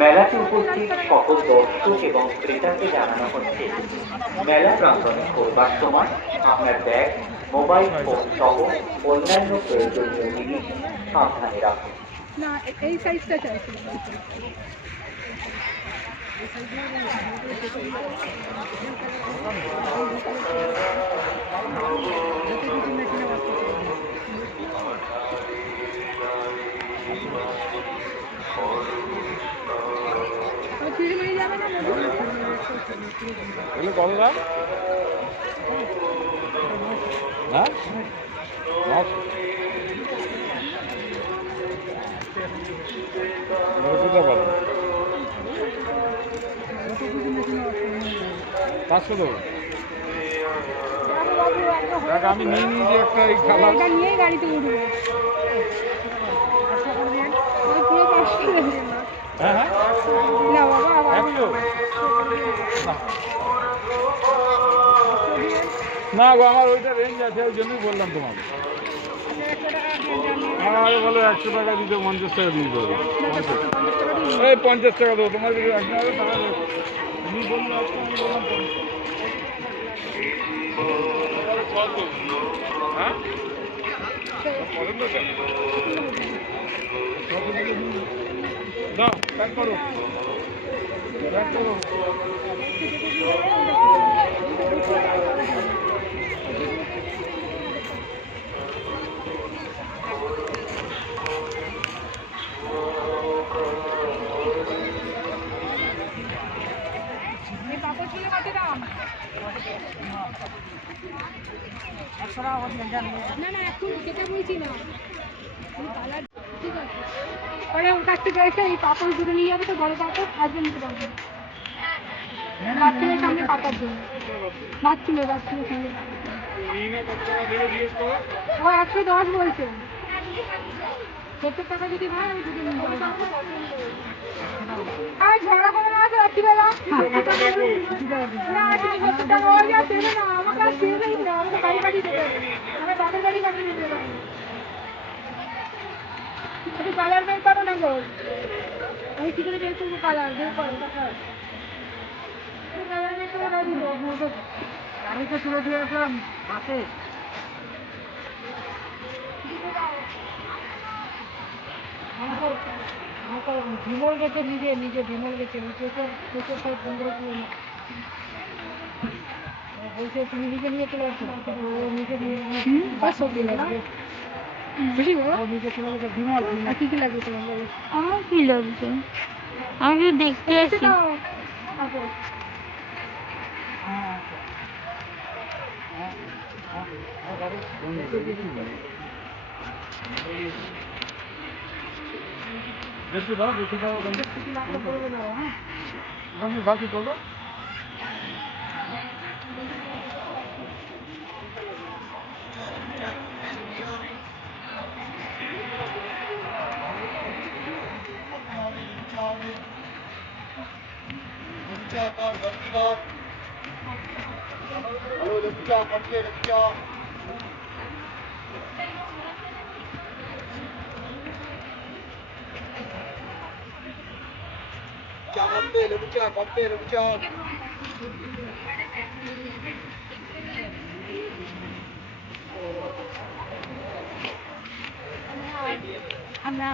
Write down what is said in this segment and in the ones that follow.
মেলাতে উপস্থিত সকল দর্শক এবং ক্রেতাকে জানানো হচ্ছে, মেলা প্রাঙ্গণে করবার সময় আপনার ব্যাগ, মোবাইল ফোন সহ অন্যান্য প্রয়োজনীয় জিনিস সাবধানে রাখুন। না, এই সাইজটা চাইছিলাম। কত দাম? হ্যাঁ, কোথায় পাবো? 500 দেবো। দেখ আমি নিয়ে নিয়ে যে একটা এই খাবার নিয়ে গাড়িতে উঠবো। হ্যাঁ হ্যাঁ না বাবা, 100 না গো, আমার ওইটা রেঞ্জ আছে, ওই জন্যই বললাম তোমাকে। আমাকে বলো 100 টাকা দিতে 50 টাকা দিয়ে দেবো। এই 50 টাকা দেবো তোমার যদি তাহলে আমি বললাম হ্যাঁ পছন্দ দাও, প্যাক করো, প্যাক করো। না না, এখন সেটা বলছি না, ঠিক আছে। পরে ওর কাছ থেকে এসে এই পাপড় দুটো নিয়ে যাবে, তো বড় পাপড় আসবে নিতে পারবে। বাচ্চাদের সামনে পাতার জন্য, বাচ্চাদের সামনে ও 110 বলছে। 70 টাকা যদি হয় আমি দুটো নিয়ে যাবো। আর ঝগড়া করে না আছে রাত্রিবেলা, না তুমি 70 টাকা হয়ে যা দেবে না, আমাকে আর দেবেই না, আমাকে বাড়ি বাড়ি দেবে, আমার বাপের বাড়ি পাঠিয়ে দেবে। তুমি কালার বের করো না গো, আমি কি করে বের করবো? কালার বের করো, কালার বের করে না দিব। গাড়িতে তুলে দিয়ে আসলাম বাসে। বিমল গেছে, নিজে বিমল গেছে, সব বন্ধ করে বলছে তুমি নিজে নিয়ে চলে আসো, নিজে বিমল কি কি লাগবে তোমার? আমার কি লাগছে? আমি তো দেখতে আসি। বেশি দাও, বেশি দাও, বাকি করবো। আমরা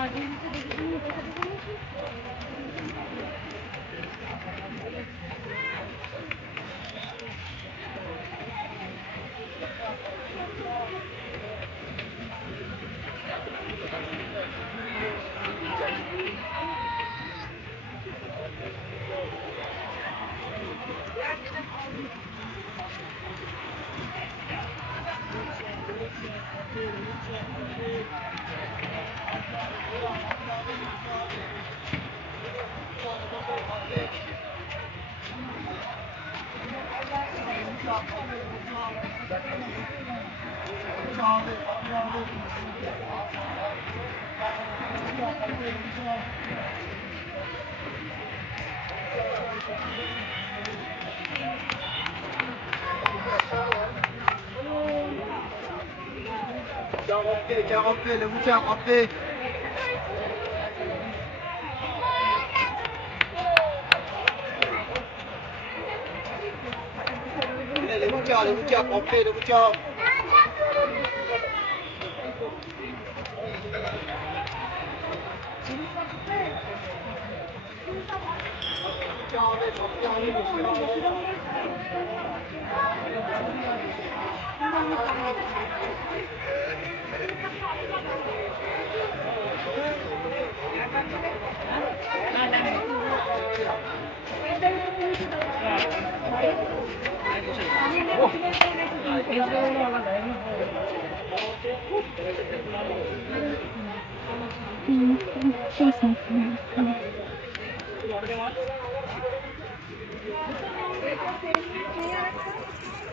Ciao, Ciao, le হুম